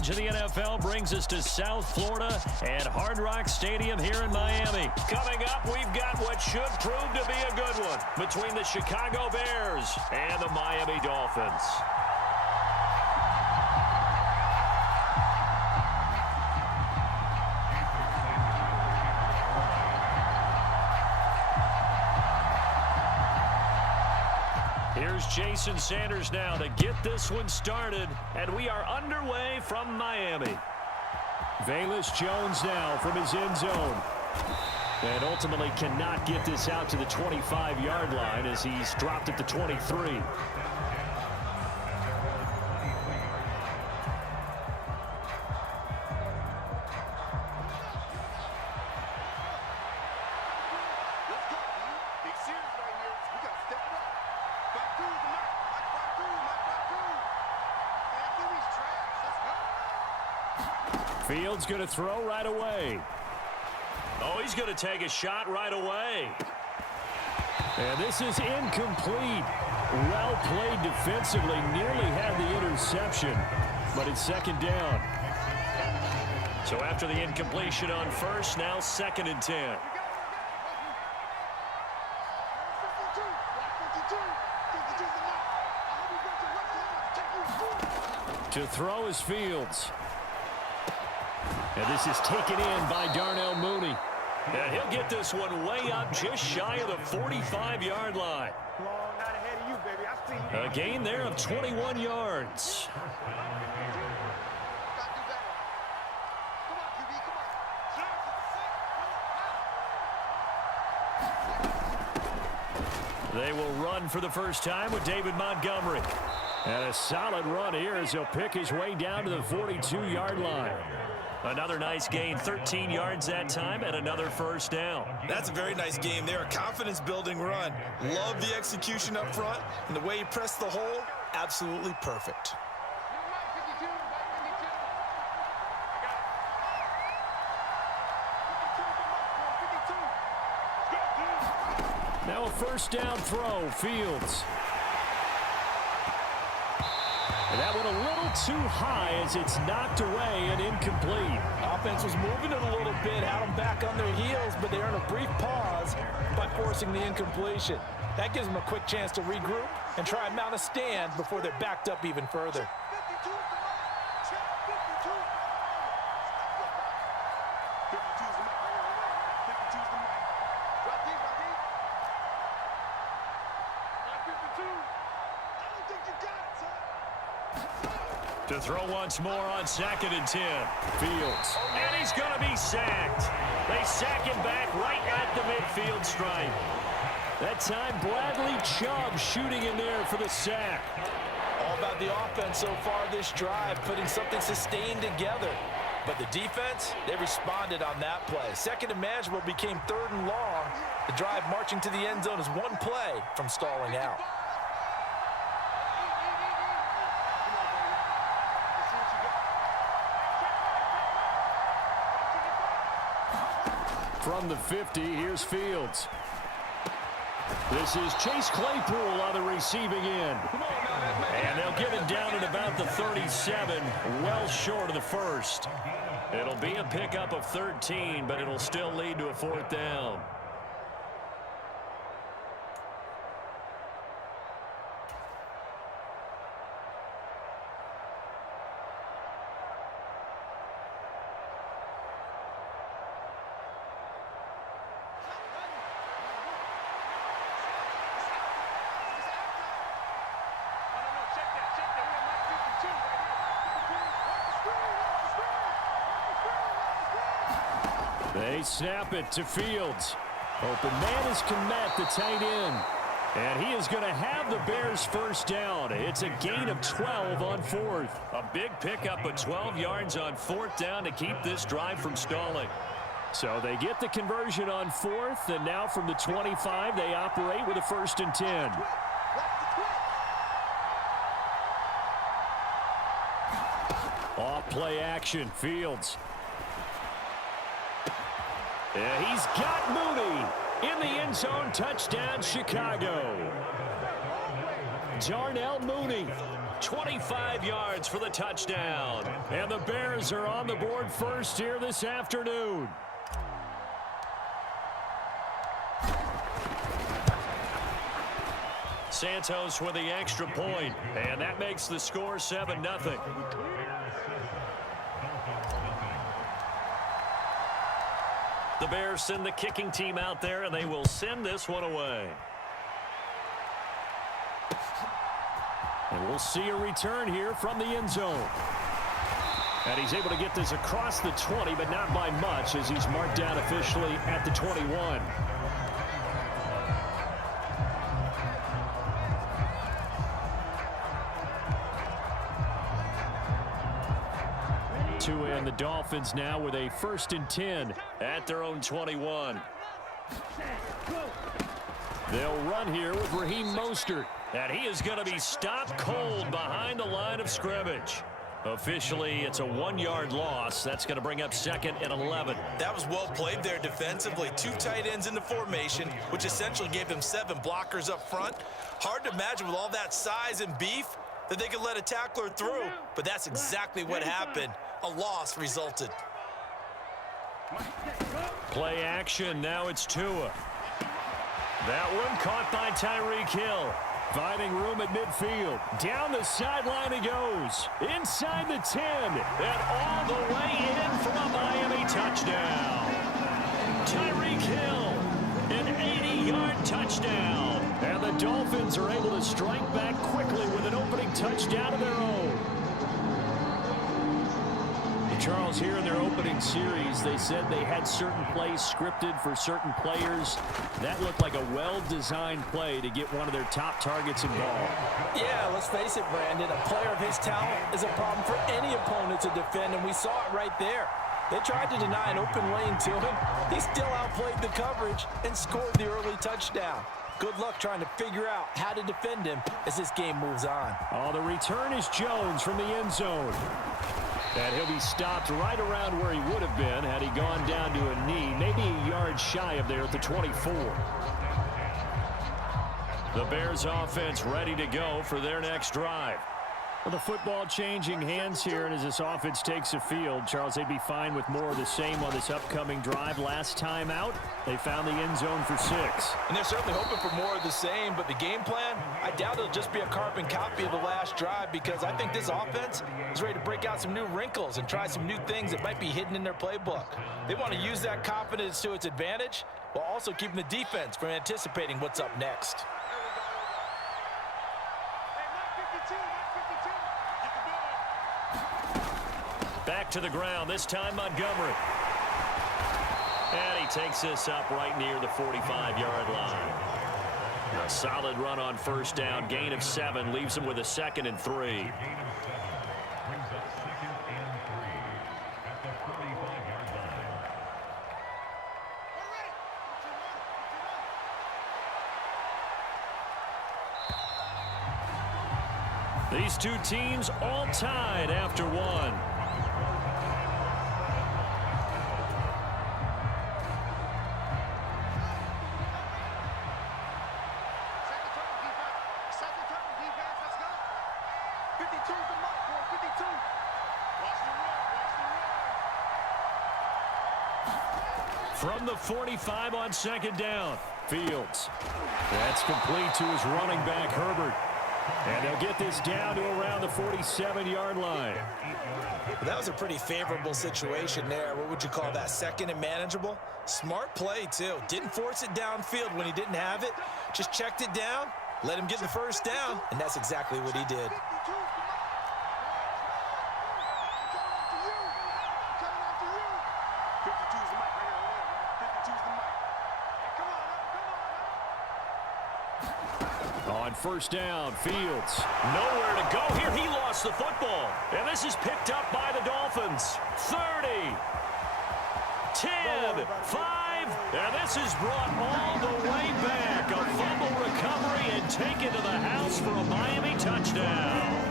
coverage of the NFL brings us to South Florida and Hard Rock Stadium here in Miami. Coming up, we've got what should prove to be a good one between the Chicago Bears and the Miami Dolphins. Here's Jason Sanders now to get this one started, and we are underway from Miami. Velus Jones now from his end zone. And ultimately cannot get this out to the 25-yard line as he's dropped at the 23. Fields going to throw right away. Oh, he's going to take a shot right away. And this is incomplete. Well played defensively. Nearly had the interception, but it's second down. So after the incompletion on first, now 2nd and 10. To throw is Fields. And this is taken in by Darnel Mooney. And he'll get this one way up just shy of the 45-yard line. A gain there of 21 yards. They will run for the first time with David Montgomery. And a solid run here as he'll pick his way down to the 42-yard line. Another nice gain, 13 yards that time, and another first down. That's a very nice game there, a confidence-building run. Love the execution up front, and the way he pressed the hole, absolutely perfect. Now a first down throw, Fields. And that one a little too high as it's knocked away and incomplete. Offense was moving it a little bit, had them back on their heels, but they earned a brief pause by forcing the incompletion. That gives them a quick chance to regroup and try and mount a stand before they're backed up even further. To throw once more on 2nd and 10. Fields. And he's going to be sacked. They sack him back right at the midfield stripe. That time, Bradley Chubb shooting in there for the sack. All about the offense so far this drive, putting something sustained together. But the defense, they responded on that play. 2nd and manageable became 3rd and long. The drive marching to the end zone is one play from stalling out. From the 50, here's Fields. This is Chase Claypool on the receiving end. And they'll get it down at about the 37, well short of the first. It'll be a pickup of 13, but it'll still lead to a 4th down. They snap it to Fields. Open man is Kemet, the tight end. And he is going to have the Bears first down. It's a gain of 12 on 4th. A big pickup of 12 yards on 4th down to keep this drive from stalling. So they get the conversion on 4th, and now from the 25, they operate with a 1st and 10. Off play action, Fields. Yeah, he's got Mooney in the end zone. Touchdown, Chicago. Darnell Mooney. 25 yards for the touchdown. And the Bears are on the board first here this afternoon. Santos with the extra point, and that makes the score 7-0. The Bears send the kicking team out there, and they will send this one away. And we'll see a return here from the end zone. And he's able to get this across the 20, but not by much, as he's marked down officially at the 21. And the Dolphins now with a 1st and 10 at their own 21. They'll run here with Raheem Mostert. And he is going to be stopped cold behind the line of scrimmage. Officially, it's a 1-yard loss. That's going to bring up 2nd and 11. That was well played there defensively. 2 tight ends in the formation, which essentially gave them 7 blockers up front. Hard to imagine with all that size and beef that they could let a tackler through, but that's exactly what happened. A loss resulted. Play action. Now it's Tua. That one caught by Tyreek Hill. Finding room at midfield. Down the sideline he goes. Inside the 10. And all the way in for a Miami touchdown. Tyreek Hill, an 80-yard touchdown. And the Dolphins are able to strike back quickly with an opening touchdown of their own. Charles, here in their opening series, they said they had certain plays scripted for certain players. That looked like a well-designed play to get one of their top targets involved. Yeah, let's face it, Brandon. A player of his talent is a problem for any opponent to defend, and we saw it right there. They tried to deny an open lane to him. He still outplayed the coverage and scored the early touchdown. Good luck trying to figure out how to defend him as this game moves on. Oh, the return is Jones from the end zone. And he'll be stopped right around where he would have been had he gone down to a knee, maybe a yard shy of there at the 24. The Bears offense ready to go for their next drive. Well, the football changing hands here, and as this offense takes the field, Charles, they'd be fine with more of the same on this upcoming drive. Last time out, they found the end zone for 6. And they're certainly hoping for more of the same, but the game plan, I doubt it'll just be a carbon copy of the last drive, because I think this offense is ready to break out some new wrinkles and try some new things that might be hidden in their playbook. They want to use that confidence to its advantage while also keeping the defense from anticipating what's up next. Back to the ground, this time Montgomery. And he takes this up right near the 45-yard line. A solid run on 1st down, gain of 7, leaves him with a 2nd and 3. These two teams all tied after 1. From the 45 on 2nd down, Fields. That's complete to his running back, Herbert. And they'll get this down to around the 47-yard line. That was a pretty favorable situation there. What would you call that? 2nd and manageable? Smart play, too. Didn't force it downfield when he didn't have it. Just checked it down, let him get the 1st down, and that's exactly what he did. On 1st down, Fields. Nowhere to go here. He lost the football. And this is picked up by the Dolphins. 30, 10, 5. And this is brought all the way back. A fumble recovery and taken to the house for a Miami touchdown.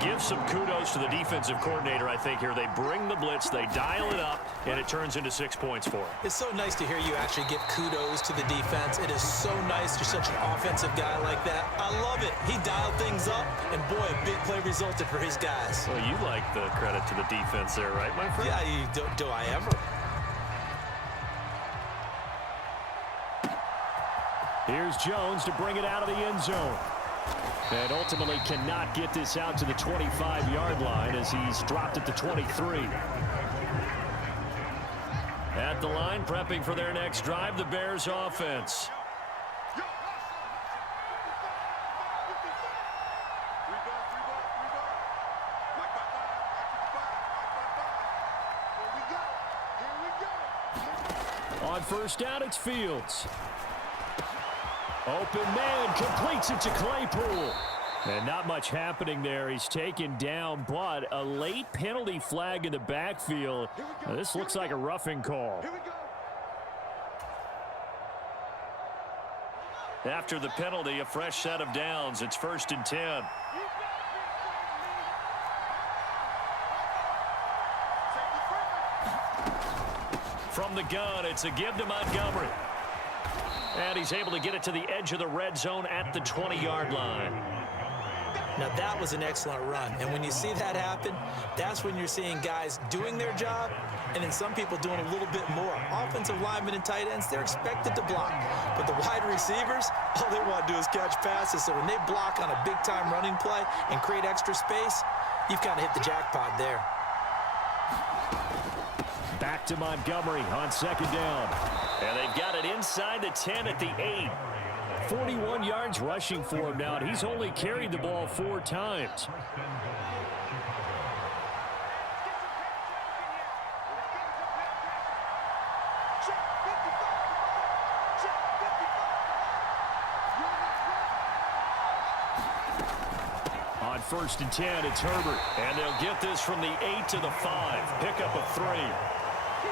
give some kudos to the defensive coordinator, I think, here. They bring the blitz, they dial it up, and it turns into 6 points for them. It's so nice to hear you actually give kudos to the defense. It is so nice you're such an offensive guy like that. I love it. He dialed things up, and boy, a big play resulted for his guys. Well, you like the credit to the defense there, right, my friend? Yeah, do I ever? Here's Jones to bring it out of the end zone. And ultimately cannot get this out to the 25-yard line as he's dropped it to 23. At the line, prepping for their next drive, the Bears offense. On first down, it's Fields. Open man, completes it to Claypool. And not much happening there. He's taken down, but a late penalty flag in the backfield. Now, this looks like a roughing call. After the penalty, a fresh set of downs. It's 1st and 10. From the gun, it's a give to Montgomery. And he's able to get it to the edge of the red zone at the 20-yard line. Now, that was an excellent run. And when you see that happen, that's when you're seeing guys doing their job and then some people doing a little bit more. Offensive linemen and tight ends, they're expected to block. But the wide receivers, all they want to do is catch passes. So when they block on a big-time running play and create extra space, you've kind of hit the jackpot there. Back to Montgomery on 2nd down. And they've got it inside the 10 at the 8. 41 yards rushing for him now, and he's only carried the ball 4 times. On 1st and 10, it's Herbert. And they'll get this from the 8 to the 5. Pickup of 3.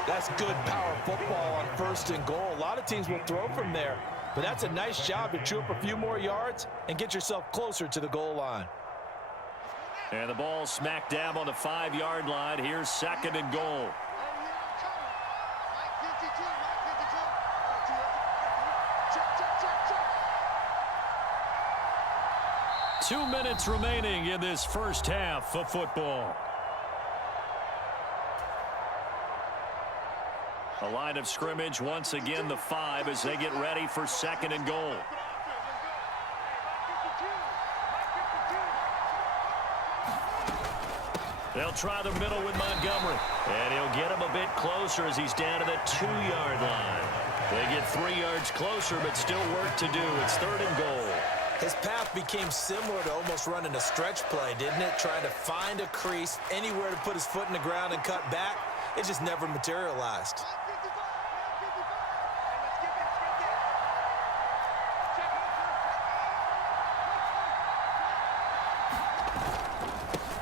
That's good power football on 1st and goal. A lot of teams will throw from there, but that's a nice job to chew up a few more yards and get yourself closer to the goal line. And the ball smack dab on the 5-yard line. Here's 2nd and goal. Two minutes remaining in this first half of football. A line of scrimmage, once again the 5 as they get ready for 2nd and goal. They'll try the middle with Montgomery. And he'll get him a bit closer as he's down to the 2-yard line. They get 3 yards closer, but still work to do. It's 3rd and goal. His path became similar to almost running a stretch play, didn't it? Trying to find a crease, anywhere to put his foot in the ground and cut back. It just never materialized.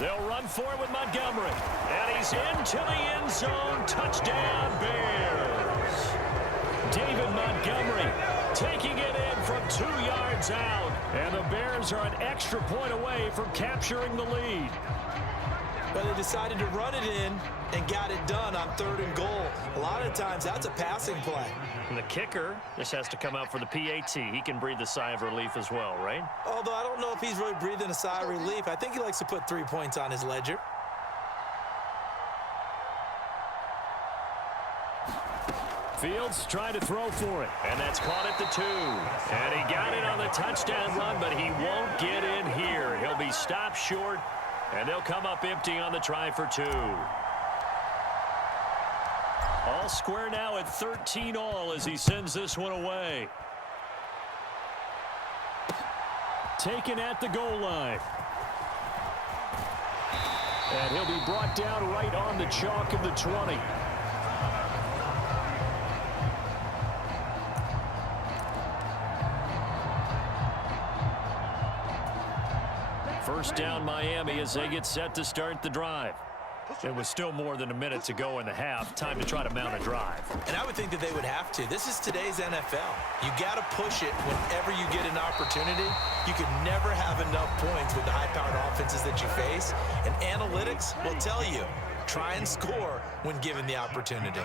They'll run for it with Montgomery. And he's into the end zone. Touchdown, Bears. David Montgomery taking it in from 2 yards out. And the Bears are an extra point away from capturing the lead. But they decided to run it in and got it done on 3rd and goal. A lot of times, that's a passing play. And the kicker just has to come out for the PAT. He can breathe a sigh of relief as well, right? Although I don't know if he's really breathing a sigh of relief. I think he likes to put 3 points on his ledger. Fields trying to throw for it, and that's caught at the 2. And he got it on the touchdown run, but he won't get in here. He'll be stopped short, and they'll come up empty on the try for 2. All square now at 13 all as he sends this one away. Taken at the goal line. And he'll be brought down right on the chalk of the 20. First down Miami as they get set to start the drive. It was still more than a minute to go in the half. Time to try to mount a drive. And I would think that they would have to. This is today's NFL. You got to push it whenever you get an opportunity. You can never have enough points with the high-powered offenses that you face. And analytics will tell you, try and score when given the opportunity.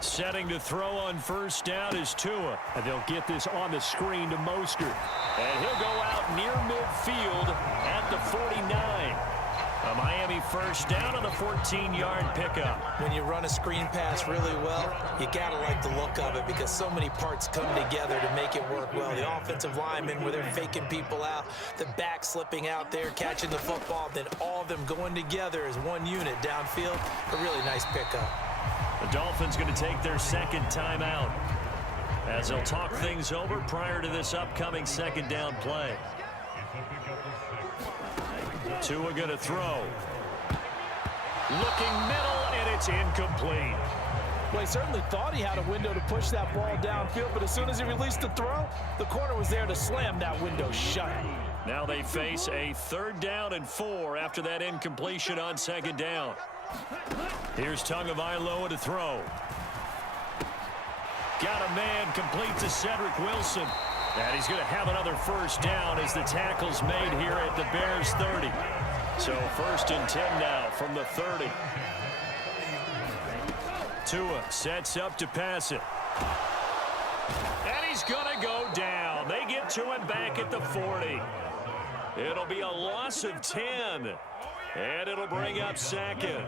Setting to throw on first down is Tua. And they'll get this on the screen to Mostert. And he'll go out near midfield at the 49. A Miami first down on the 14-yard pickup. When you run a screen pass really well, you got to like the look of it because so many parts come together to make it work well. The offensive linemen where they're faking people out, the back slipping out there, catching the football, then all of them going together as one unit downfield. A really nice pickup. The Dolphins going to take their second timeout as they'll talk things over prior to this upcoming second down play. Tua going to throw. Looking middle, and it's incomplete. Well, he certainly thought he had a window to push that ball downfield, but as soon as he released the throw, the corner was there to slam that window shut. Now they face a 3rd down and 4 after that incompletion on second down. Here's Tagovailoa to throw. Got a man, complete to Cedric Wilson. And he's going to have another first down as the tackle's made here at the Bears 30. So 1st and 10 now from the 30. Tua sets up to pass it. And he's going to go down. They get to him back at the 40. It'll be a loss of 10. And it'll bring up 2nd.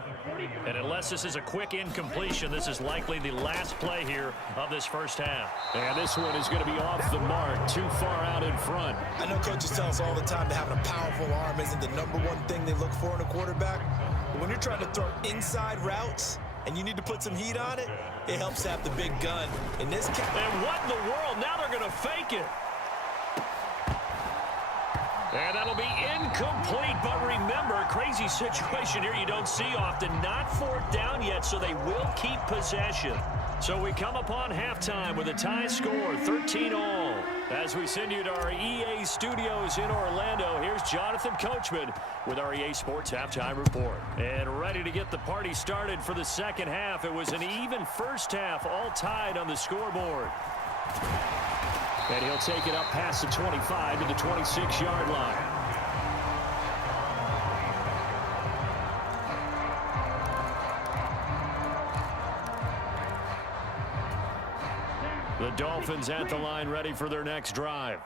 And unless this is a quick incompletion, this is likely the last play here of this first half. And this one is going to be off the mark, too far out in front. I know coaches tell us all the time that having a powerful arm isn't the #1 thing they look for in a quarterback. But when you're trying to throw inside routes and you need to put some heat on it, it helps have the big gun. In this case. And what in the world? Now they're going to fake it. And that'll be incomplete, but remember, crazy situation here you don't see often. Not 4th down yet, so they will keep possession. So we come upon halftime with a tie score, 13-all. As we send you to our EA studios in Orlando, here's Jonathan Coachman with our EA Sports Halftime Report. And ready to get the party started for the second half. It was an even first half, all tied on the scoreboard. And he'll take it up past the 25 to the 26-yard line. The Dolphins at the line ready for their next drive.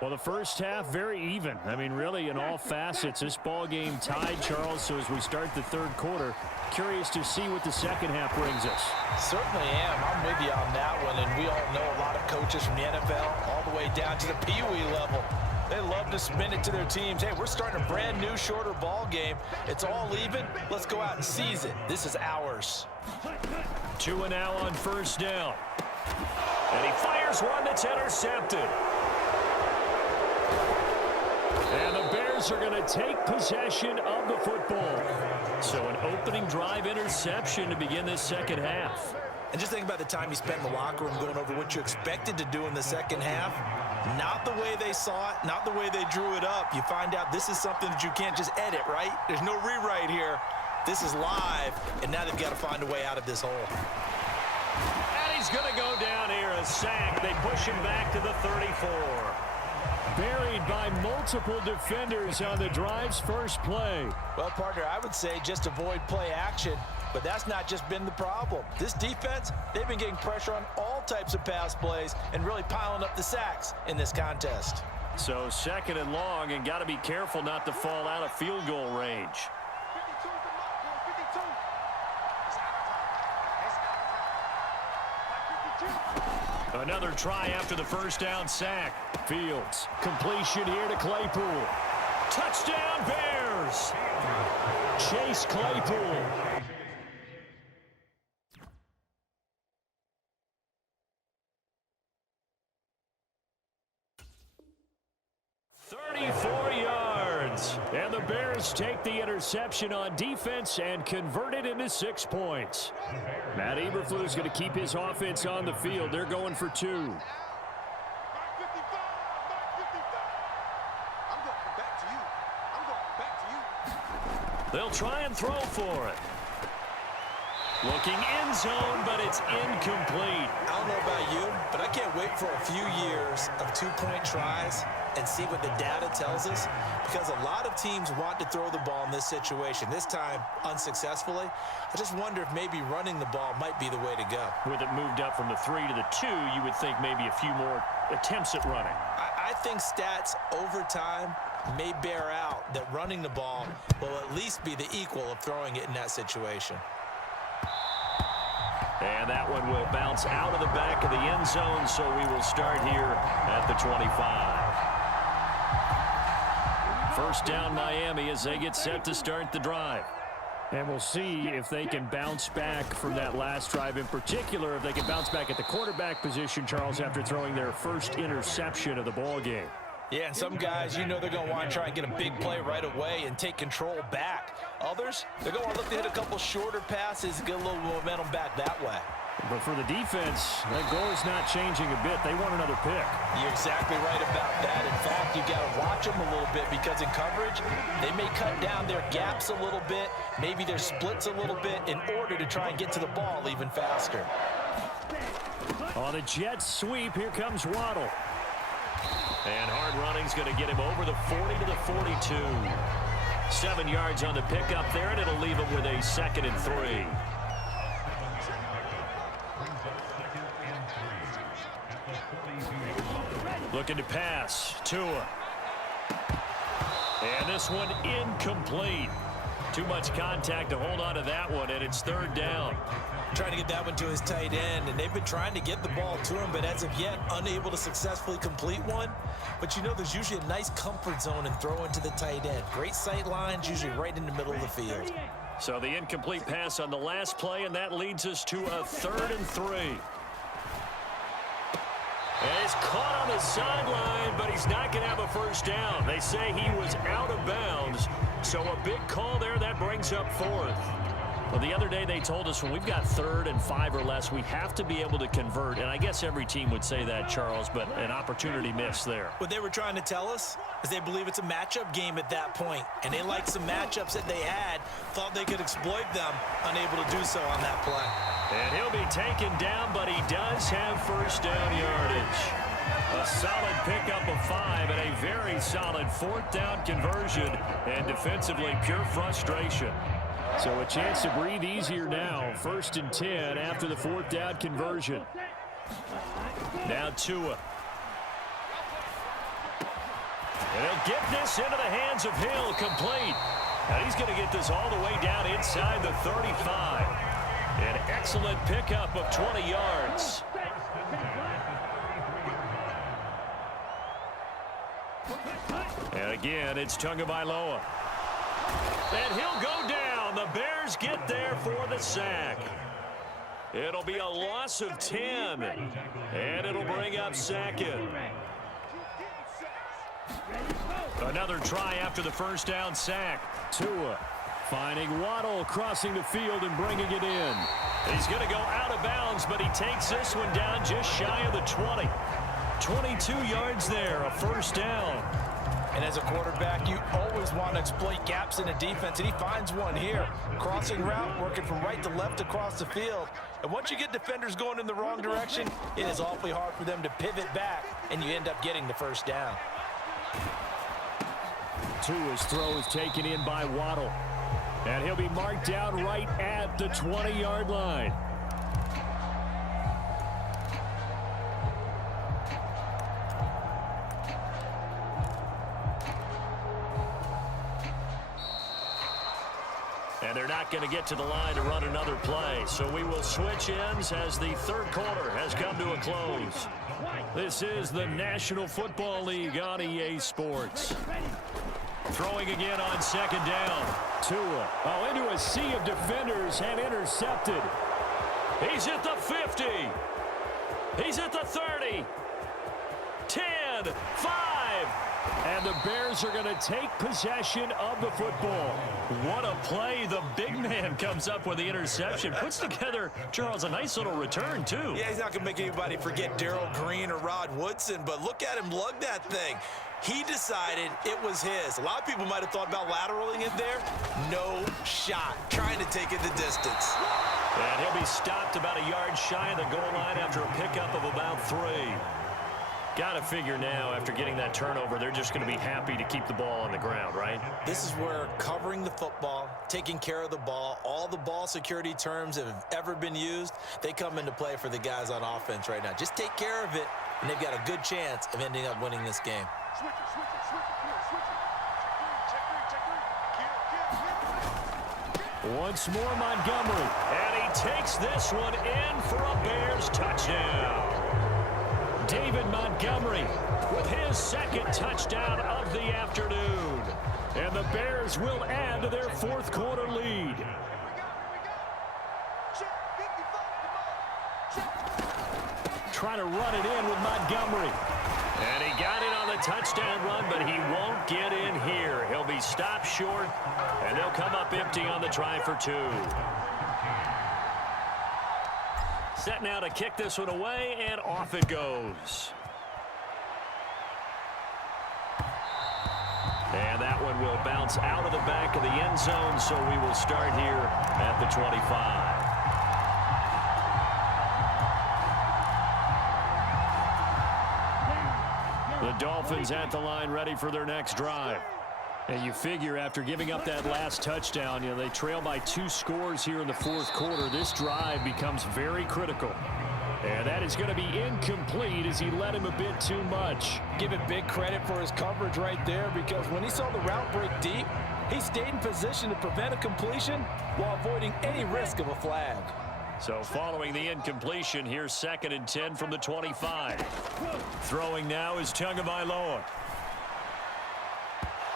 Well, the first half, very even. I mean, really, in all facets, this ball game tied, Charles. So as we start the 3rd quarter, curious to see what the second half brings us. Certainly am. I'm with you on that one. And we all know a lot of coaches from the NFL all the way down to the Pee-wee level. They love to spin it to their teams. Hey, we're starting a brand new, shorter ball game. It's all even. Let's go out and seize it. This is ours. Tua now on first down. And he fires one that's intercepted. And the Bears are going to take possession of the football. So an opening drive interception to begin this second half. And just think about the time you spent in the locker room going over what you expected to do in the second half. Not the way they saw it, not the way they drew it up. You find out this is something that you can't just edit, right? There's no rewrite here. This is live, and now they've got to find a way out of this hole. And he's going to go down here, a sack. They push him back to the 34. Buried by multiple defenders on the drive's first play. Well, partner, I would say just avoid play action, but that's not just been the problem. This defense, they've been getting pressure on all types of pass plays and really piling up the sacks in this contest. So 2nd and long, and got to be careful not to fall out of field goal range. Another try after the first down sack. Fields. Completion here to Claypool. Touchdown Bears! Chase Claypool. And the Bears take the interception on defense and convert it into 6 points. Matt Eberflus going to keep his offense on the field. They're going for 2. They'll try and throw for it. Looking end zone, but it's incomplete. I don't know about you, but I can't wait for a few years of two-point tries and see what the data tells us, because a lot of teams want to throw the ball in this situation, this time unsuccessfully. I just wonder if maybe running the ball might be the way to go. With it moved up from the 3 to the 2, you would think maybe a few more attempts at running. I think stats over time may bear out that running the ball will at least be the equal of throwing it in that situation. And that one will bounce out of the back of the end zone, so we will start here at the 25. First down, Miami, as they get set to start the drive. And we'll see if they can bounce back from that last drive, in particular, if they can bounce back at the quarterback position, Charles, after throwing their first interception of the ball game. Yeah, and some guys, you know they're going to want to try and get a big play right away and take control back. Others, they're going to look to hit a couple shorter passes and get a little momentum back that way. But for the defense, that goal is not changing a bit. They want another pick. You're exactly right about that. In fact, you got to watch them a little bit, because in coverage, they may cut down their gaps a little bit, maybe their splits a little bit, in order to try and get to the ball even faster. On the jet sweep, here comes Waddle. And hard running's going to get him over the 40 to the 42. 7 yards on the pickup there, and it'll leave him with a 2nd and 3. Looking to pass. Tua. And this one incomplete. Too much contact to hold on to that one, and it's 3rd down. Trying to get that one to his tight end, and they've been trying to get the ball to him, but as of yet, unable to successfully complete one. But you know, there's usually a nice comfort zone in throwing to the tight end. Great sight lines, usually right in the middle of the field. So the incomplete pass on the last play, and that leads us to a 3rd and 3. And he's caught on the sideline, but he's not going to have a first down. They say he was out of bounds, so a big call there. That brings up 4th. Well, the other day they told us when we've got 3rd and 5 or less, we have to be able to convert. And I guess every team would say that, Charles, but an opportunity missed there. What they were trying to tell us is they believe it's a matchup game at that point, and they liked some matchups that they had, thought they could exploit them, unable to do so on that play. And he'll be taken down, but he does have first down yardage. A solid pickup of 5 and a very solid 4th down conversion, and defensively pure frustration. So a chance to breathe easier now. 1st and 10 after the 4th down conversion. Now Tua. And he'll get this into the hands of Hill, complete. And he's going to get this all the way down inside the 35. An excellent pickup of 20 yards. And again, it's Tagovailoa. And he'll go down. The Bears get there for the sack. It'll be a loss of 10. And it'll bring up 2nd. Another try after the first down sack. Tua finding Waddle, crossing the field and bringing it in. He's going to go out of bounds, but he takes this one down just shy of the 20. 22 yards there, a first down. And as a quarterback, you always want to exploit gaps in a defense, and he finds one here. Crossing route, working from right to left across the field. And once you get defenders going in the wrong direction, it is awfully hard for them to pivot back, and you end up getting the first down. Tua's throw is taken in by Waddle. And he'll be marked down right at the 20-yard line. And they're not going to get to the line to run another play. So we will switch ends as the 3rd quarter has come to a close. This is the National Football League on EA Sports. Throwing again on 2nd down. Tua, into a sea of defenders and intercepted. He's at the 50. He's at the 30. 10, 5. And the Bears are going to take possession of the football. What a play. The big man comes up with the interception. Puts together, Charles, a nice little return, too. Yeah, he's not going to make anybody forget Darrell Green or Rod Woodson, but look at him lug that thing. He decided it was his. A lot of people might have thought about lateraling it there. No shot. Trying to take it the distance. And he'll be stopped about a yard shy of the goal line after a pickup of about 3. Got to figure now, after getting that turnover, they're just going to be happy to keep the ball on the ground, right? This is where covering the football, taking care of the ball, all the ball security terms that have ever been used, they come into play for the guys on offense right now. Just take care of it, and they've got a good chance of ending up winning this game. Once more, Montgomery. And he takes this one in for a Bears touchdown. David Montgomery with his second touchdown of the afternoon. And the Bears will add to their fourth quarter lead. Trying to run it in with Montgomery. And he got it on the touchdown run, but he won't get in here. He'll be stopped short, and they'll come up empty on the try for 2. Set now to kick this one away, and off it goes. And that one will bounce out of the back of the end zone, so we will start here at the 25. The Dolphins at the line, ready for their next drive. And you figure after giving up that last touchdown, they trail by 2 scores here in the fourth quarter. This drive becomes very critical. And that is going to be incomplete as he led him a bit too much. Give it big credit for his coverage right there, because when he saw the route break deep, he stayed in position to prevent a completion while avoiding any risk of a flag. So following the incompletion, here's 2nd and 10 from the 25. Throwing now is Tagovailoa.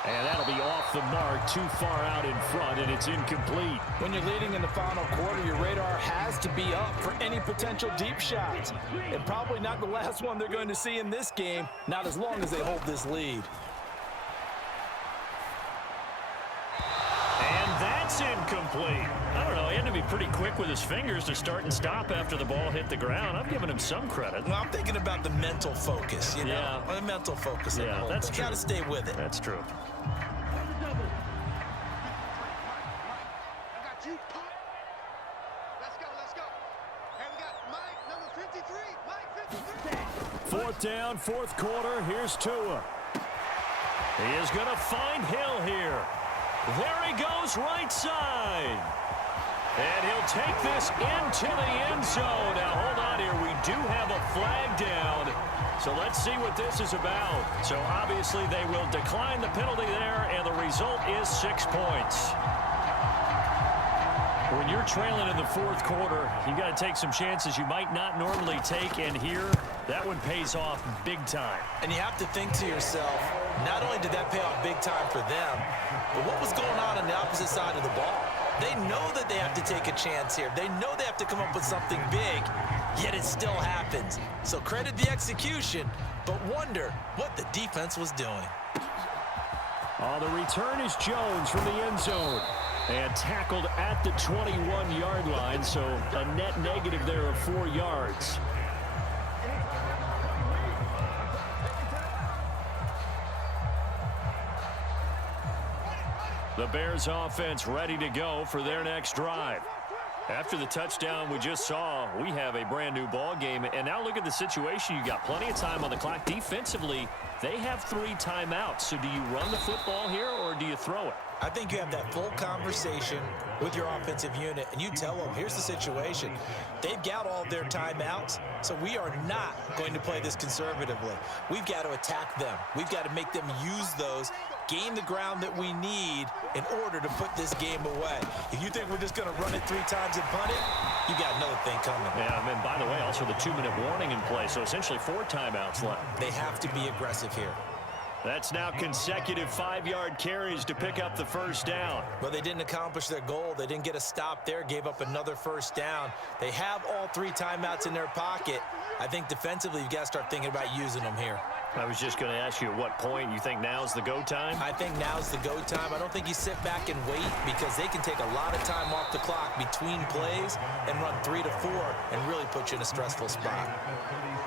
And that'll be off the mark, too far out in front, and it's incomplete. When you're leading in the final quarter, your radar has to be up for any potential deep shots. And probably not the last one they're going to see in this game, not as long as they hold this lead. And that's incomplete. I don't know, he had to be pretty quick with his fingers to start and stop after the ball hit the ground. I'm giving him some credit. Well, I'm thinking about the mental focus, you know? Yeah. The mental focus. Yeah, that's true. You got to stay with it. That's true. Fourth down, fourth quarter. Here's Tua. He is going to find Hill here. There he goes, right side. And he'll take this into the end zone. Now, hold on here. We do have a flag down. So let's see what this is about. So obviously they will decline the penalty there, and the result is 6 points. When you're trailing in the fourth quarter, you got to take some chances you might not normally take, and here, that one pays off big time. And you have to think to yourself, not only did that pay off big time for them, but what was going on the opposite side of the ball? They know that they have to take a chance here. They know they have to come up with something big, yet it still happens. So credit the execution, but wonder what the defense was doing. The return is Jones from the end zone. And tackled at the 21-yard line, so a net negative there of 4 yards. The Bears offense ready to go for their next drive. After the touchdown we just saw, we have a brand new ball game. And now look at the situation. You got plenty of time on the clock. Defensively, they have 3 timeouts. So do you run the football here or do you throw it? I think you have that full conversation with your offensive unit, and you tell them, here's the situation. They've got all their timeouts, so we are not going to play this conservatively. We've got to attack them. We've got to make them use those, gain the ground that we need in order to put this game away. If you think we're just going to run it 3 times and punt it, you got another thing coming. Yeah, and by the way, also the 2-minute warning in play, so essentially 4 timeouts left. They have to be aggressive here. That's now consecutive 5-yard carries to pick up the first down. Well, they didn't accomplish their goal. They didn't get a stop there, gave up another first down. They have all 3 timeouts in their pocket. I think defensively, you've got to start thinking about using them here. I was just going to ask you at what point you think now's the go time? I think now's the go time. I don't think you sit back and wait because they can take a lot of time off the clock between plays and run 3 to 4 and really put you in a stressful spot.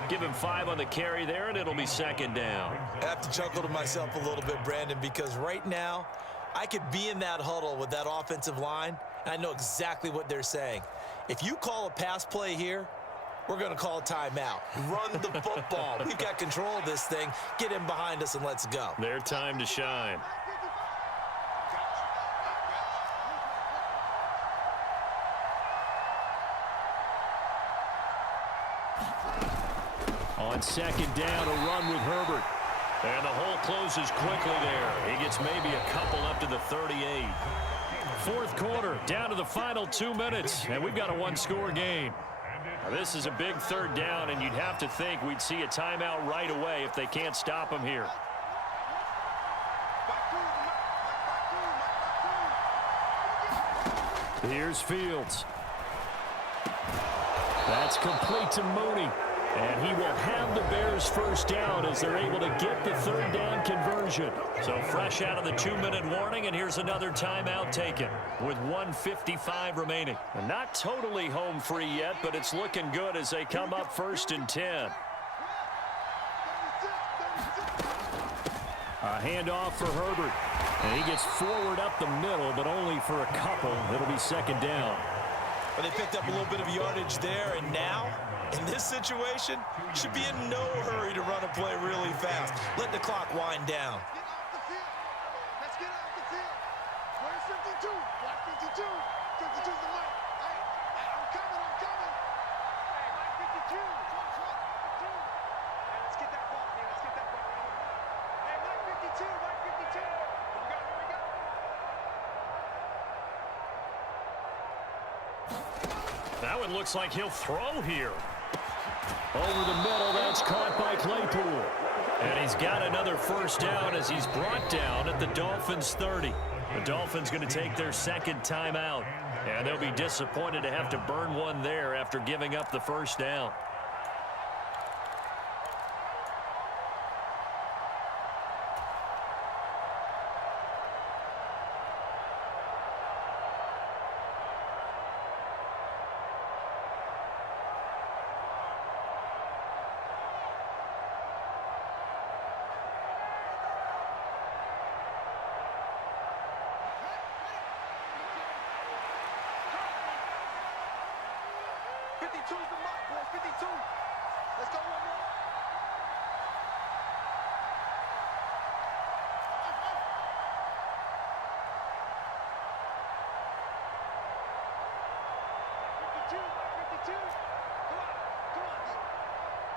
Give him 5 on the carry there, and it'll be second down. I have to chuckle to myself a little bit, Brandon, because right now I could be in that huddle with that offensive line, and I know exactly what they're saying. If you call a pass play here, we're going to call a timeout. Run the football. We've got control of this thing. Get him behind us and let's go. Their time to shine. On second down, a run with Herbert. And the hole closes quickly there. He gets maybe a couple up to the 38. Fourth quarter, down to the final 2 minutes, and we've got a one-score game. Now, this is a big third down, and you'd have to think we'd see a timeout right away if they can't stop him here. Here's Fields. That's complete to Mooney. And he will have the Bears first down as they're able to get the third down conversion. So fresh out of the 2-minute warning, and here's another timeout taken with 1:55 remaining. And not totally home free yet, but it's looking good as they come up 1st and 10. A handoff for Herbert. And he gets forward up the middle, but only for a couple. It'll be second down. Well, they picked up a little bit of yardage there, and now, in this situation, should be in no hurry to run a play really fast. Let the clock wind down. Get off the field. Let's get off the field. Where's 52? Black 52. 52 is the mic. Hey, I'm coming. Hey, Mike 52. Watch 52. Hey, let's get that ball, man. Let's get that ball. Hey, Mike 52. Mike 52. Here we go. That one looks like he'll throw here. Over the middle, that's caught by Claypool. And he's got another first down as he's brought down at the Dolphins' 30. The Dolphins going to take their second timeout. And they'll be disappointed to have to burn one there after giving up the first down. Let's go one more.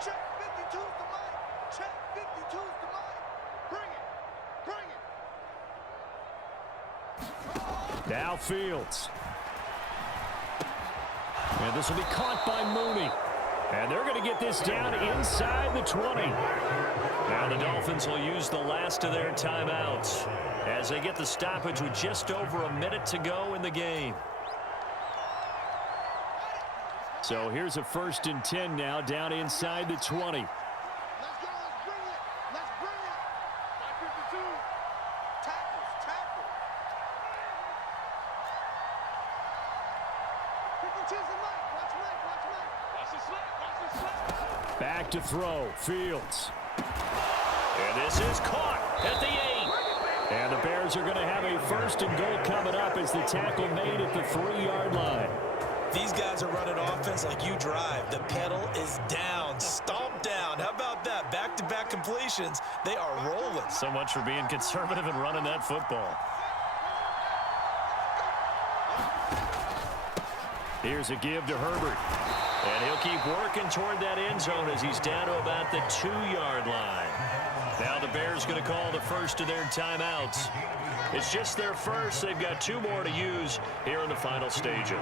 Check 52's the mic. Check 52's the mic. Bring it. Now Fields. And this will be caught by Mooney. And they're going to get this down inside the 20. Now the Dolphins will use the last of their timeouts as they get the stoppage with just over a minute to go in the game. So here's a 1st and 10 now down inside the 20. Let's go. Let's bring it. Let's bring it. 552. Tackles. 52's the mic. Watch Mike. Watch the slap. Back to throw. Fields. And this is caught at the 8. And the Bears are going to have a 1st and goal coming up as the tackle made at the 3-yard line. These guys are running offense like you drive. The pedal is down. Stomp down. How about that? Back-to-back completions. They are rolling. So much for being conservative and running that football. Here's a give to Herbert. And he'll keep working toward that end zone as he's down to about the 2-yard line. Now the Bears going to call the first of their timeouts. It's just their first. They've got 2 more to use here in the final stages.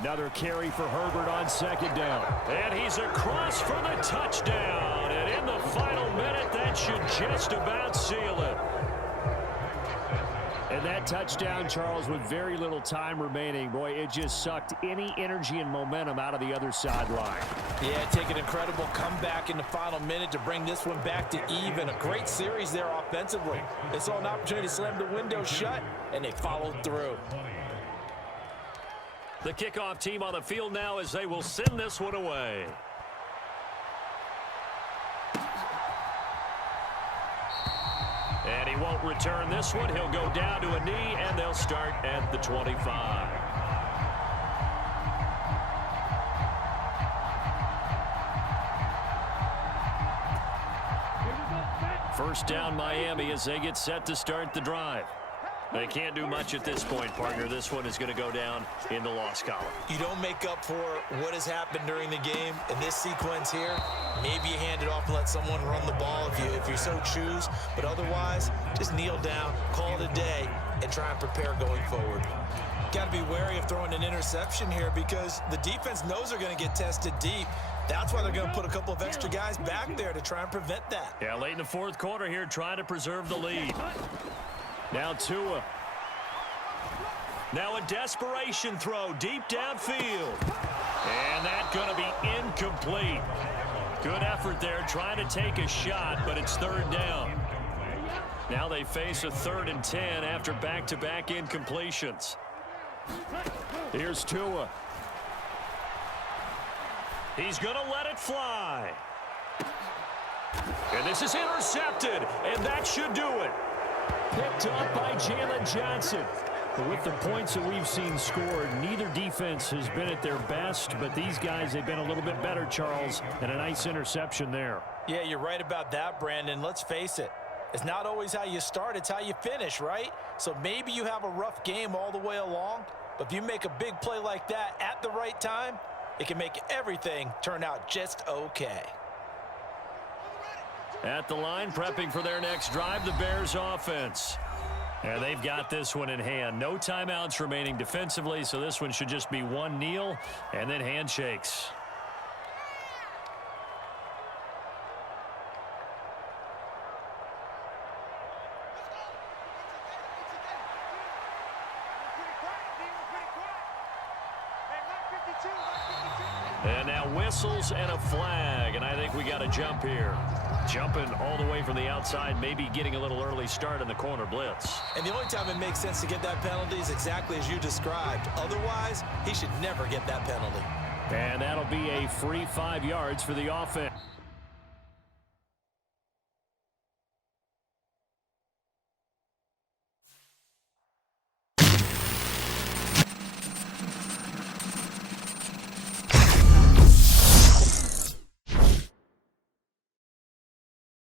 Another carry for Herbert on 2nd down. And he's across for the touchdown. And in the final minute, they that should just about seal it. And that touchdown, Charles, with very little time remaining, boy, it just sucked any energy and momentum out of the other sideline. Yeah, take an incredible comeback in the final minute to bring this one back to even. A great series there offensively. They saw an opportunity to slam the window shut, and they followed through. The kickoff team on the field now as they will send this one away. And he won't return this one. He'll go down to a knee, and they'll start at the 25. First down, Miami, as they get set to start the drive. They can't do much at this point, partner. This one is going to go down in the loss column. You don't make up for what has happened during the game. In this sequence here, maybe you hand it off and let someone run the ball if you so choose. But otherwise, just kneel down, call it a day, and try and prepare going forward. Got to be wary of throwing an interception here because the defense knows they're going to get tested deep. That's why they're going to put a couple of extra guys back there to try and prevent that. Yeah, late in the fourth quarter here, trying to preserve the lead. Now Tua. Now a desperation throw deep downfield. And that's going to be incomplete. Good effort there trying to take a shot, but it's third down. Now they face a 3rd and 10 after back-to-back incompletions. Here's Tua. He's going to let it fly. And this is intercepted, and that should do it. Picked up by Jalen Johnson. But with the points that we've seen scored, neither defense has been at their best, but these guys have been a little bit better, Charles, and a nice interception there. Yeah, you're right about that, Brandon. Let's face it. It's not always how you start, it's how you finish, right? So maybe you have a rough game all the way along, but if you make a big play like that at the right time, it can make everything turn out just okay. At the line, prepping for their next drive, the Bears offense. And they've got this one in hand. No timeouts remaining defensively, so this one should just be one kneel and then handshakes. And now whistles and a flag, and I think we got a jump here. Jumping all the way from the outside, maybe getting a little early start in the corner blitz. And the only time it makes sense to get that penalty is exactly as you described. Otherwise, he should never get that penalty. And that'll be a free 5 yards for the offense.